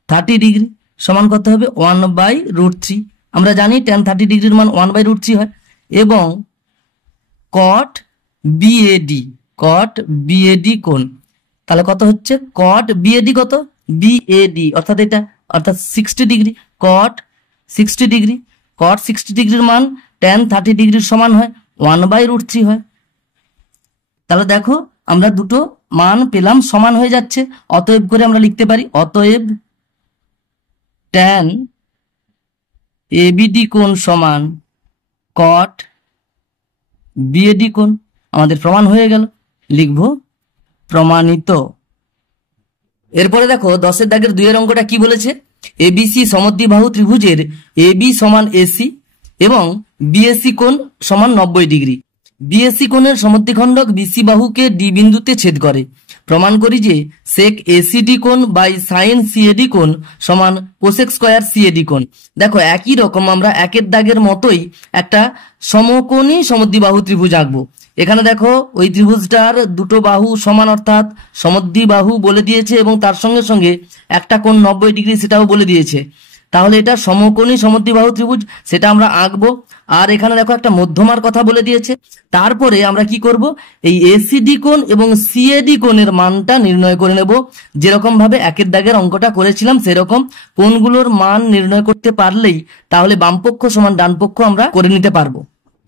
30 ডিগ্রি সমান কত হবে 1/√3। আমরা জানি ট্যান 30 ডিগ্রির মান 1/√3 হয়। এবং কট বিএডি কোণ, তাহলে কত হচ্ছে কট বিএডি কত বিএডি অর্থাৎ এটা অর্থাৎ 60 ডিগ্রি। কট 60 ডিগ্রি, কট 60 ডিগ্রির মান ট্যান 30 ডিগ্রির সমান হয় 1/√3 হয়। তাহলে দেখো আমরা দুটো মান পেলাম, সমান হয়ে যাচ্ছে। অতএব করে আমরা লিখতে পারি অতএব ট্যান এবিডি কোণ সমান কট বিএডি কোণ। আমাদের প্রমাণ হয়ে গেল, লিখব প্রমাণিত। এরপরে দেখো 10 দাগের 2 অঙ্কটা কি বলেছে, এবিসি সমদ্বিবাহু ত্রিভুজের এবি সমান এসি এবং বিএসি কোণ সমান 90 ডিগ্রি। বিএসি কোণের সমদ্বিখণ্ডক বিসি বাহুকে ডি বিন্দুতে ছেদ করে। প্রমাণ করি যে সেক এসিডি কোণ বাই সাইন সিএডি কোণ সমান কোসেক স্কয়ার সিএডি কোণ। দেখো একই রকম আমরা 1 দাগের মতোই একটা সমকোণী সমদ্বিবাহু ত্রিভুজ আঁকবো। এখানে দেখো ওই ত্রিভুজটার দুটো বাহু সমান অর্থাৎ সমদ্বিবাহু বলে দিয়েছে এবং তার সঙ্গে সঙ্গে একটা কোণ 90 ডিগ্রি সেটাও বলে দিয়েছে। তাহলে এটা সমকোণী সমদ্বিবাহু ত্রিভুজ, সেটা আমরা আঁকবো। আর এখানে দেখো একটা মধ্যমার কথা বলে দিয়েছে। তারপরে আমরা কি করব, এই এসিডি কোণ এবং সিএডি কোণের মানটা নির্ণয় করে নেব। যেরকম ভাবে 1 দাগের অঙ্কটা করেছিলাম সেরকম কোণগুলোর মান নির্ণয় করতে পারলেই তাহলে বামপক্ষ সমান ডানপক্ষ আমরা করে নিতে পারবো।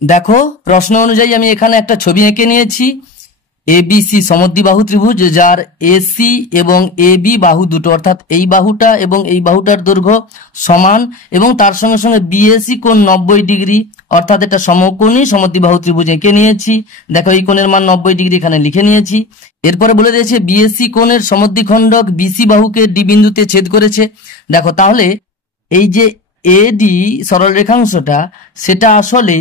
দেখো প্রশ্ন অনুযায়ী আমি এখানে একটা ছবি এঁকে নিয়েছি। এবিসি সমদ্বিবাহু ত্রিভুজ যার এসি এবং এবি বাহু দুটো অর্থাৎ এই বাহুটা এবং এই বাহুটার দৈর্ঘ্য সমান এবং তার সঙ্গে সঙ্গে বিএসি কোণ 90 ডিগ্রি অর্থাৎ এটা সমকোণী সমদ্বিবাহু ত্রিভুজ এঁকে নিয়েছি। দেখো এই কোণের মান 90 ডিগ্রি এখানে লিখে নিয়েছি। এরপরে বলে দিয়েছে বিএসি কোণের সমদ্বিখণ্ডক বিসি বাহুকে ডি বিন্দুতে ছেদ করেছে। দেখো তাহলে এই যে এডি সরল রেখাংশটা সেটা আসলে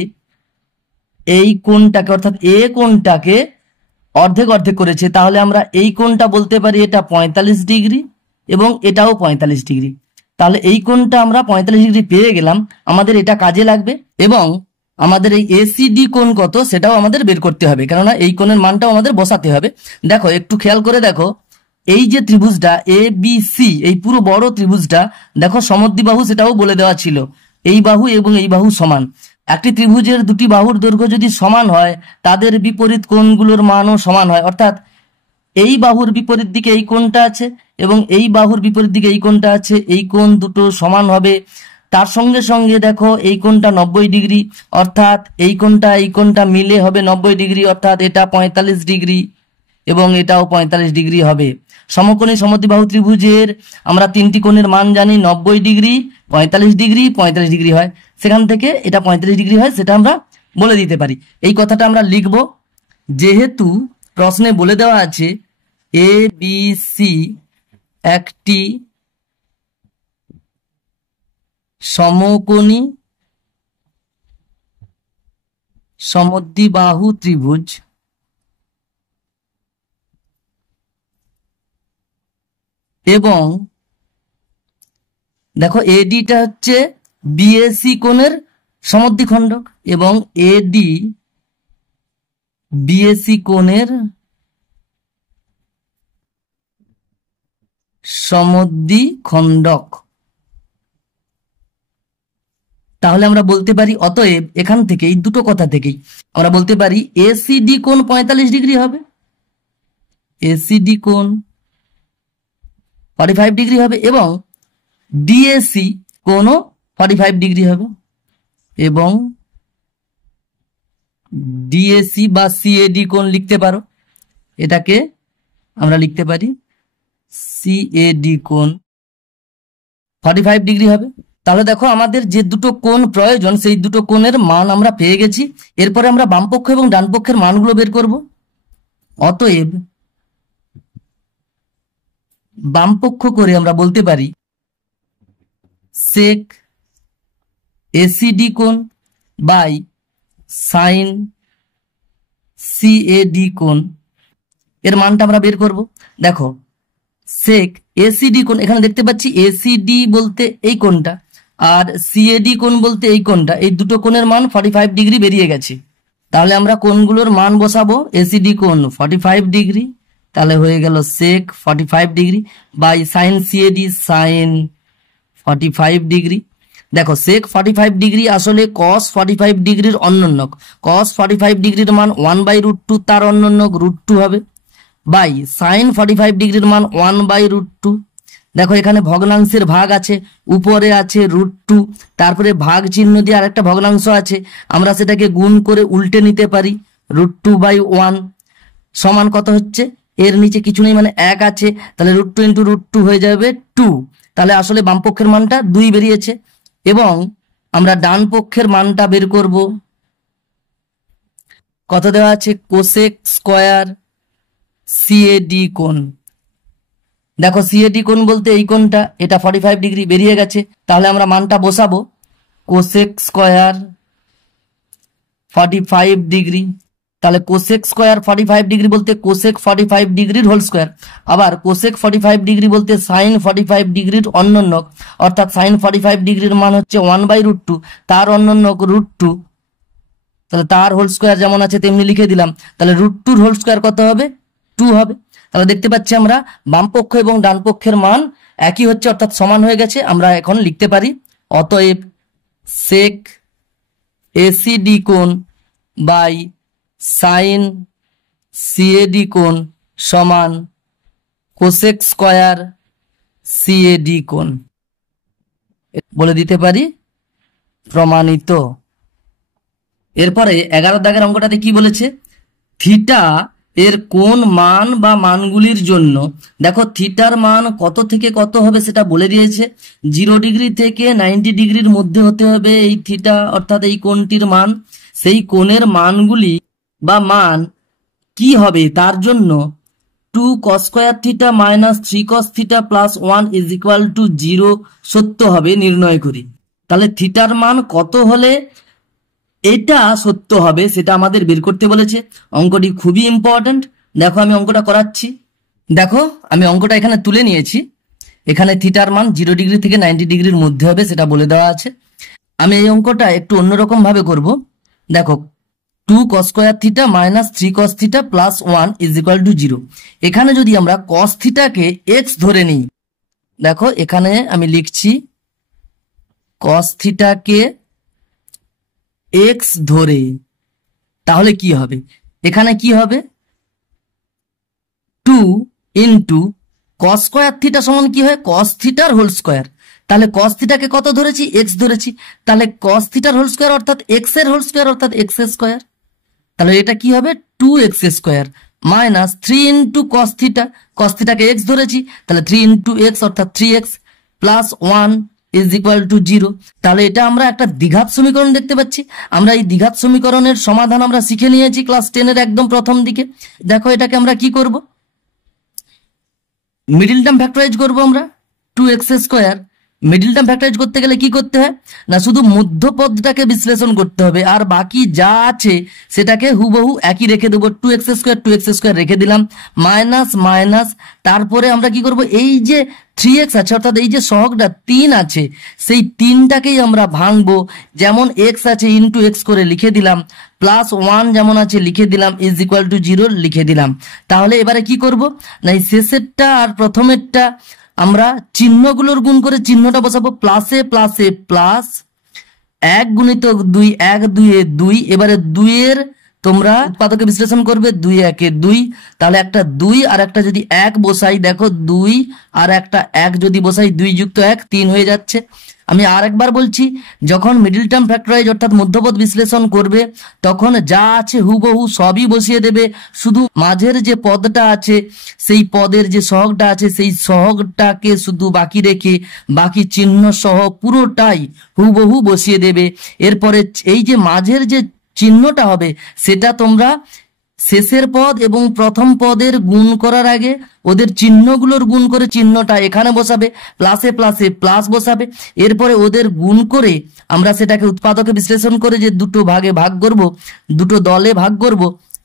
এই কোণটাকে অর্থাৎ এ কোণটাকে অর্ধেক অর্ধেক করেছে। তাহলে আমরা এই কোণটা বলতে পারি এটা 45 ডিগ্রি এবং এটাও 45 ডিগ্রি। তাহলে এই কোণটা আমরা 45 ডিগ্রি পেয়ে গেলাম, আমাদের এটা কাজে লাগবে এবং আমাদের এই এসিডি কোণ কত সেটাও আমাদের বের করতে হবে, কেননা এই কোণের মানটাও আমাদের বসাতে হবে। দেখো একটু খেয়াল করে দেখো, এই যে ত্রিভুজটা এ বি সি এই পুরো বড় ত্রিভুজটা দেখো সমদ্বিবাহু সেটাও বলে দেওয়া ছিল, এই বাহু এবং এই বাহু সমান। একটি ত্রিভুজের দুটি বাহুর দৈর্ঘ্য যদি সমান হয় তাদের বিপরীত কোণগুলোর মানও সমান হয়। অর্থাৎ এই বাহুর বিপরীত দিকে এই কোণটা আছে এবং এই বাহুর বিপরীত দিকে এই কোণটা আছে, এই কোণ দুটো সমান হবে। তার সঙ্গে সঙ্গে দেখো এই কোণটা 90 ডিগ্রি অর্থাৎ এই কোণটা মিলে হবে 90 ডিগ্রি অর্থাৎ এটা 45 ডিগ্রি এবং এটাও 45 ডিগ্রি হবে। সমকোণী সমদ্বিবাহু ত্রিভুজের আমরা 3টি কোণের মান জানি, 90 ডিগ্রি, 45 ডিগ্রি, 45 ডিগ্রি হয়। সেখান থেকে এটা 35 ডিগ্রি হয় সেটা আমরা বলে দিতে পারি। এই কথাটা আমরা লিখব। যেহেতু প্রশ্নে বলে দেওয়া আছে এ বি সি একটি সমকোণী সমদ্বিবাহু ত্রিভুজ এবং দেখো এডিটা হচ্ছে বিএসি কোণের সমদ্বিখণ্ডক এবং এডি বিএসি কোণের সমদ্বিখণ্ডক। তাহলে আমরা বলতে পারি অতএব এখান থেকে এই দুটো কথা থেকেই আমরা বলতে পারি এসিডি কোণ 45 ডিগ্রি হবে, এসিডি কোণ 45 ডিগ্রি হবে এবং ডিএসি কোণও 45 ডিগ্রি হবে এবং ডিএসি বা সিএডি কোণ লিখতে পারো, এটাকে আমরা লিখতে পারি সিএডি কোণ 45 ডিগ্রি হবে। তাহলে দেখো আমাদের যে দুটো কোণ প্রয়োজন সেই দুটো কোণের মান আমরা পেয়ে গেছি। এরপরে আমরা বামপক্ষ এবং ডানপক্ষের মানগুলো বের করব। অতএব বামপক্ষ করে আমরা বলতে পারি সেক এসিডি কোণ বাই সাইন সিএডি কোণ এর মানটা আমরা বের করব। দেখো সেক এসিডি কোণ এখানে দেখতে পাচ্ছি এসিডি বলতে এই কোণটা আর সিএডি কোণ বলতে এই কোণটা, এই দুটো কোণের মান 45 ডিগ্রি বেরিয়ে গেছে। তাহলে আমরা কোণগুলোর মান বসাবো। এসিডি কোণ 45 ডিগ্রি, তাহলে হয়ে গেল sec 45 degree by sine CAD sine 45 degree. দেখো সেক 45 ডিগ্রি আসলে কস 45 ডিগ্রির অন্যন্যক। কস 45 ডিগ্রির মান 1/√2, তার অন্যন্যক √2 হবে, বাই সাইন 45 ডিগ্রির মান 1/√2। দেখো এখানে ভগ্নাংশের ভাগ আছে, উপরে আছে √2, তারপরে ভাগ চিহ্ন দিয়ে আরেকটা ভগ্নাংশ আছে, আমরা সেটাকে গুণ করে উল্টে নিতে পারি। √2/1 সমান কত হচ্ছে, এর নিচে কিছু নেই মানে 1 আছে, তাহলে √2 × √2 হয়ে যাবে 2। তাহলে আসলে বাম পক্ষের মানটা 2 বেরিয়েছে। এবং আমরা ডান পক্ষের মানটা বের করব। কত দেওয়া আছে, কোসেক স্কয়ার সিএডি কোণ। দেখো সিএডি কোণ বলতে এই কোণটা, এটা 45 ডিগ্রি বেরিয়ে গেছে। তাহলে আমরা মানটা বসাবো, কোসেক স্কয়ার 45 ডিগ্রি। তাহলে কোসেক স্কয়ার 45 ডিগ্রি বলতে কোসেক 45 ডিগ্রির হোল স্কয়ার, আবার কোসেক 45 ডিগ্রি বলতে সাইন 45 ডিগ্রির অন্যন্যক, অর্থাৎ সাইন 45 ডিগ্রির মান হচ্ছে 1/√2, তার অন্যন্যক √2। তাহলে তার হোল স্কয়ার যেমন আছে তেমনি লিখে দিলাম। তাহলে √2 হোল স্কয়ার কত হবে, 2 হবে। তাহলে দেখতে পাচ্ছি আমরা বাম পক্ষ এবং ডান পক্ষের মান একই হচ্ছে, অর্থাৎ সমান হয়ে গেছে। আমরা এখন লিখতে পারি অতএব সেক এসিডি কোণ বাই সাইন সিএডি কোণ সমান কোসেক স্কয়ার সিএডি কোণ। বলে দিতে পারি প্রমাণিত। এরপরে 11 দাগের অঙ্কটাতে কি বলেছে, থিটা এর কোন মান বা মানগুলির জন্য, দেখো থিটার মান কত থেকে কত হবে সেটা বলে দিয়েছে। 0 ডিগ্রি থেকে 90 ডিগ্রির মধ্যে হতে হবে এই থিটা, অর্থাৎ এই কোণটির মান। সেই কোণের মানগুলি বা মান কি হবে তার জন্য 2 cos square theta minus 3 cos theta plus 1 = 0 সত্য হবে নির্ণয় করি। তাহলে থিটার মান কত হলে এটা সত্য হবে সেটা আমাদের বের করতে বলেছে। অঙ্কটি খুবই ইম্পর্টেন্ট। দেখো আমি অঙ্কটা করাচ্ছি। দেখো আমি অঙ্কটা এখানে তুলে নিয়েছি। এখানে থিটার মান 0 ডিগ্রি থেকে 90 ডিগ্রির মধ্যে হবে সেটা বলে দেওয়া আছে। আমি এই অঙ্কটা একটু অন্যরকম ভাবে করব। দেখো 2 cos square theta minus 3 cos theta plus 1 = 0। এখানে যদি আমরা cos থিটাকে x ধরে নিই, দেখো এখানে আমি লিখছি cos থিটাকে x ধরে, তাহলে কি হবে, এখানে কি হবে 2 × cos স্কয়ার থিটা সমান কি হয়, cos থিটার হোল স্কয়ার। তাহলে cos থিটাকে কত ধরেছি, x ধরেছি, তাহলে cos থিটার হোল স্কয়ার অর্থাৎ x এর হোল স্কয়ার অর্থাৎ x স্কয়ার। তাহলে এটা কি হবে 2x square minus 3 × cos theta, cos থিটাকে x ধরেছি, তাহলে 3 × x অর্থাৎ 3x প্লাস 1 = 0। তাহলে এটা আমরা একটা দ্বিঘাত সমীকরণ দেখতে পাচ্ছি। আমরা এই দ্বিঘাত সমীকরণের সমাধান আমরা শিখে নিয়েছি ক্লাস 10 এর একদম প্রথম দিকে। দেখো এটাকে আমরা কি করব, মিডল টার্ম ফ্যাক্টরাইজ করব আমরা 2x square. Middle term factorise করতে গেলে কি করতে হয় না, শুধু মধ্যপদটাকে বিশ্লেষণ করতে হবে, আর বাকি যা আছে সেটাকে হুবহু একই রেখে দেবো। 2x স্কয়ার রেখে দিলাম, মাইনাস মাইনাস, তারপরে আমরা কি করব, এই যে 3x আছে অর্থাৎ এই যে সহগটা 3 আছে সেই 3টাকেই আমরা ভাঙবো। যেমন x আছে ইন্টু x করে লিখে দিলাম, প্লাস 1 যেমন আছে লিখে দিলাম, = 0 লিখে দিলাম। তাহলে এবারে কি করব না, এই শেষেরটা আর প্রথমেরটা আমরা চিহ্নগুলোর গুণ করে চিহ্নটা বসাবো, প্লাসে প্লাসে প্লাস, 1 × 2 1 2 এ 2। এবারে 2 এর তোমরা উৎপাদকে বিশ্লেষণ করবে, 2 1 এ 2। তাহলে একটা 2 আর একটা যদি 1 বসাই, দেখো 2 আর একটা 1 যদি বসাই 2 + 1 3 হয়ে যাচ্ছে। আমি আর একবার বলছি, যখন মিডল টার্ম ফ্যাক্টরাইজ অর্থাৎ মধ্যপদ বিশ্লেষণ করবে তখন যা আছে হুবহু সবই বসিয়ে দেবে, শুধু মাঝের যে পদটা আছে সেই পদের যে সহগটা আছে সেই সহগটাকে শুধু বাকি রেখে বাকি চিহ্ন সহ পুরোটাই হুবহু বসিয়ে দেবে। এরপরে এই যে মাঝের যে চিহ্নটা হবে সেটা তোমরা শেষের পদ এবং প্রথম পদের গুণ করার আগে ওদের চিহ্নগুলোর গুণ করে চিহ্নটা এখানে বসাবে, প্লাসে প্লাসে প্লাস বসাবে। এরপরে ওদের গুণ করে আমরা সেটাকে উৎপাদকে বিশ্লেষণ করে যে দুটো ভাগে ভাগ করব, দুটো দলে ভাগ করব,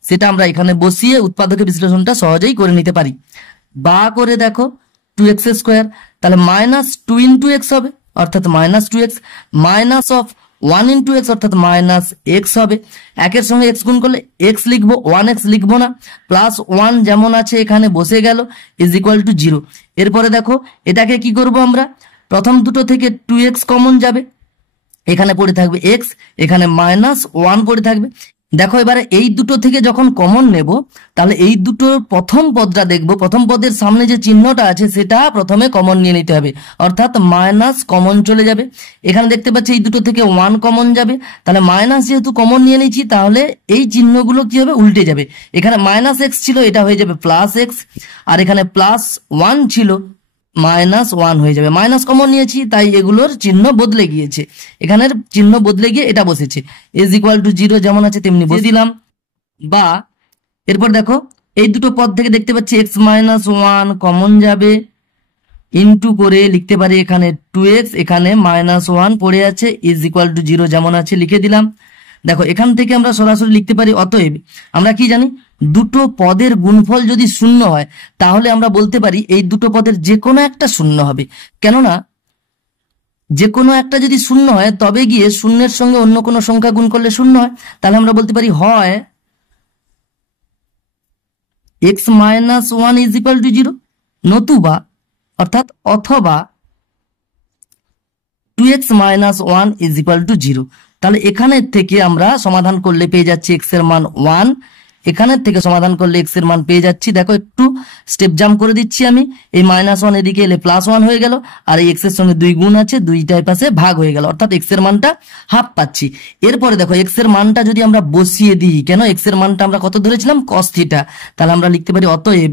সেটা আমরা এখানে বসিয়ে উৎপাদকে বিশ্লেষণটা সহজেই করে নিতে পারি। বা করে দেখো 2x স্কয়ার, তাহলে মাইনাস 2 × x হবে, অর্থাৎ -2x, minus of 1 into x অর্থাৎ -x হবে। একের সঙ্গে x গুণ করলে x লিখবো, 1x লিখবো না, +1 যেমন আছে এখানে বসে গেল, ইজ ইকুয়াল টু 0। এরপরে দেখো এটাকে কি করব আমরা, প্রথম দুটো থেকে 2x কমন যাবে, এখানে পড়ে থাকবে x, এখানে -1 পড়ে থাকবে। দেখো এবারে এই দুটো থেকে যখন কমন নেব, তাহলে এই দুটোর প্রথম পদটা দেখব, প্রথম পদের সামনে যে চিহ্নটা আছে সেটা প্রথমে কমন নিয়ে নিতে হবে, অর্থাৎ মাইনাস কমন চলে যাবে। এখানে দেখতে পাচ্ছি এই দুটো থেকে 1 কমন যাবে, তাহলে মাইনাস যেহেতু কমন নিয়ে নিয়েছি তাহলে এই চিহ্নগুলো কি হবে, উল্টে যাবে। এখানে -x ছিল, এটা হয়ে যাবে +x, আর এখানে +1 ছিল, -1 হয়ে যাবে। মাইনাস কমন নিয়েছি তাই এগুলোর চিহ্ন বদলে গিয়েছে, এখানের চিহ্ন বদলে গিয়ে এটা বসেছে, ইজ ইকুয়াল টু 0 যেমন আছে তেমনি বসিয়ে দিলাম। বা এরপর দেখো এই দুটো পদ থেকে দেখতে পাচ্ছি x-1 কমন যাবে, ইনটু করে লিখতে পারি এখানে 2x, এখানে -1 পড়ে আছে, ইজ ইকুয়াল টু 0 যেমন আছে লিখে দিলাম। দেখো এখান থেকে আমরা সরাসরি লিখতে পারি, অতএব আমরা কি জানি, দুটো পদের গুণফল যদি শূন্য হয় তাহলে আমরা বলতে পারি এই দুটো পদের যে কোনো একটা শূন্য হবে। কেননা যে কোনো একটা যদি শূন্য হয় তবে গিয়ে শূন্যের সঙ্গে অন্য কোনো সংখ্যা গুণ করলে শূন্য হয়, তাহলে আমরা বলতে পারি হয় x-1 ইজ ইকুয়াল টু 0, নতুবা অর্থাৎ অথবা 2x-1 ইজ ইকুয়াল টু 0। তাহলে এখানের থেকে আমরা সমাধান করলে পেয়ে যাচ্ছি x এর মান 1, এখানের থেকে সমাধান করলে x এর মান পেয়ে যাচ্ছি। দেখো একটু স্টেপ জাম্প করে দিচ্ছি আমি, এই -1 এদিকে এলে +1 হয়ে গেল, আর এই x এর সঙ্গে 2 গুণ আছে, দুইটাই পাশে ভাগ হয়ে গেল, অর্থাৎ x এর মানটা হাফ পাচ্ছি। এরপরে দেখো x এর মানটা যদি আমরা বসিয়ে দিই, কেন x এর মানটা আমরা কত ধরেছিলাম, cos θ, তাহলে আমরা লিখতে পারি অতএব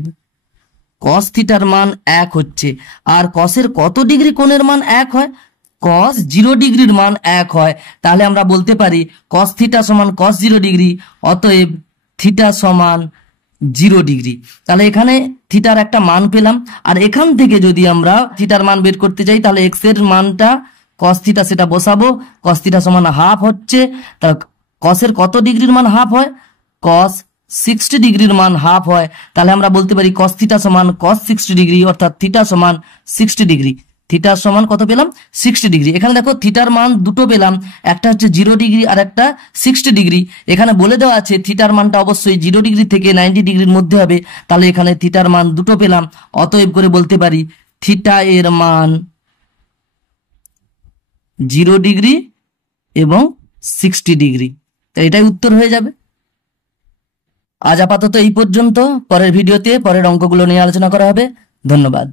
cos θ এর মান 1 হচ্ছে। আর cos এর কত ডিগ্রি কোণের মান 1 হয়, cos 0 ডিগ্রির মান 1 হয়, তাহলে আমরা বলতে পারি cos θ সমান cos 0 ডিগ্রি, অতএব থিটা সমান 0 ডিগ্রি। তাহলে এখানে থিটার একটা মান পেলাম, আর এখান থেকে যদি আমরা থিটার মান বের করতে চাই তাহলে x এর মানটা cos θ সেটা বসাবো, cos θ সমান হাফ হচ্ছে, তা cos এর কত ডিগ্রির মান হাফ হয়, cos 60 ডিগ্রির মান হাফ হয়, তাহলে আমরা বলতে পারি cos θ সমান cos 60 ডিগ্রি, অর্থাৎ থিটা সমান 60 ডিগ্রি। থিটার সমান কত পেলাম, 60 ডিগ্রি। এখানে দেখো থিটার মান দুটো পেলাম, একটা হচ্ছে 0 ডিগ্রি আর একটা 60 ডিগ্রি। এখানে বলে দেওয়া আছে থিটার মানটা অবশ্যই 0 ডিগ্রি থেকে 90 ডিগ্রির মধ্যে হবে, তাহলে এখানে থিটার মান দুটো পেলাম, অতএব করে বলতে পারি থিটা এর মান 0 ডিগ্রি এবং 60 ডিগ্রি। তো এটাই উত্তর হয়ে যাবে। আজ আপাতত এই পর্যন্ত, পরের ভিডিওতে পরের অঙ্কগুলো নিয়ে আলোচনা করা হবে। ধন্যবাদ।